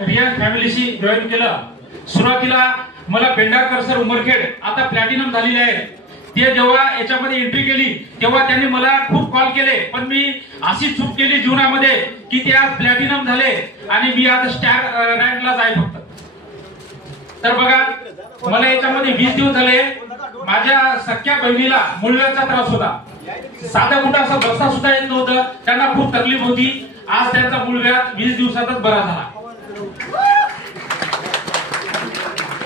रियाज फॅमिलीशी जॉईन केलं, सुरुवातीला मला पेंढारकर सर उमरखेड आता प्लॅटिनम झालेले आहे, ते जेव्हा याच्यामध्ये एंट्री केली तेव्हा त्यांनी मला खूप कॉल केले, पण मी अशी चूक केली जीवनामध्ये की ते आज प्लॅटिनम झाले आणि मी आज स्टार रँकलाच आहे फक्त. तर बघा, मला याच्यामध्ये 20 दिवस झाले. माझ्या सख्या बहिणीला मुळव्याचा त्रास होता, साधा कुठं असा बसता सुद्धा येत नव्हतं, त्यांना खूप तकलीफ होती. आज त्यांचा मुळव्या 20 दिवसातच बरा झाला.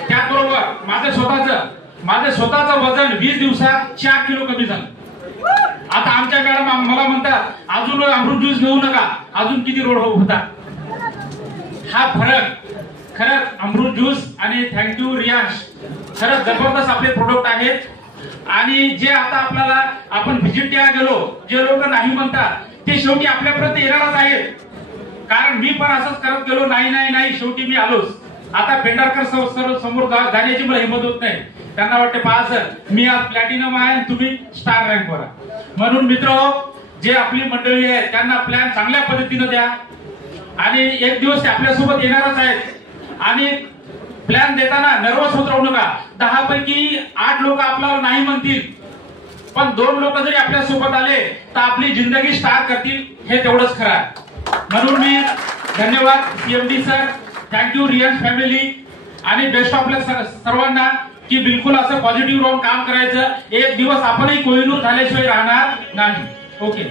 त्याचबरोबर माझं स्वतःचं वजन 20 दिवसात 4 किलो कमी झालं. आता आमच्या मॅडम मला म्हणतात अजून अमृत ज्यूस घेऊ नका, अजून किती रोड होता. हा फरक खरंच अमृत ज्यूस आणि थँक्यू रियांश, खरंच जबरदस्त आपले प्रोडक्ट आहेत. आणि जे आता आपल्याला आपण व्हिजिट द्यायला गेलो, जे लोक नाही म्हणतात ते शेवटी आपल्यापर्यंत येणारच आहेत. कारण मी पण असंच करत गेलो, नाही शेवटी मी आलोच. आता पेंढारकर सर समोर जाण्याची मला हिंमत होत नाही. त्यांना वाटते पहा सर मी आज प्लॅटिनम आहे, तुम्ही स्टार रँक वर. म्हणून मित्र, जे आपली मंडळी आहे त्यांना प्लॅन चांगल्या पद्धतीने द्या आणि एक दिवस ते आपल्यासोबत येणारच आहेत. आणि प्लॅन देताना नर्वस होत राहू नका. 10 पैकी 8 लोक आपल्याला नाही म्हणतील, पण 2 लोक जरी आपल्या सोबत आले तर आपली जिंदगी स्टार करतील, हे तेवढंच खरं आहे. म्हणून मी धन्यवाद CMD sir, thank you Riyansh family आणि बेस्ट ऑफ लक सर्वांना की बिलकुल असं पॉझिटिव्ह राहून काम करायचं. एक दिवस आपणही कोहिनूर झाल्याशिवाय राहणार नाही. ओके.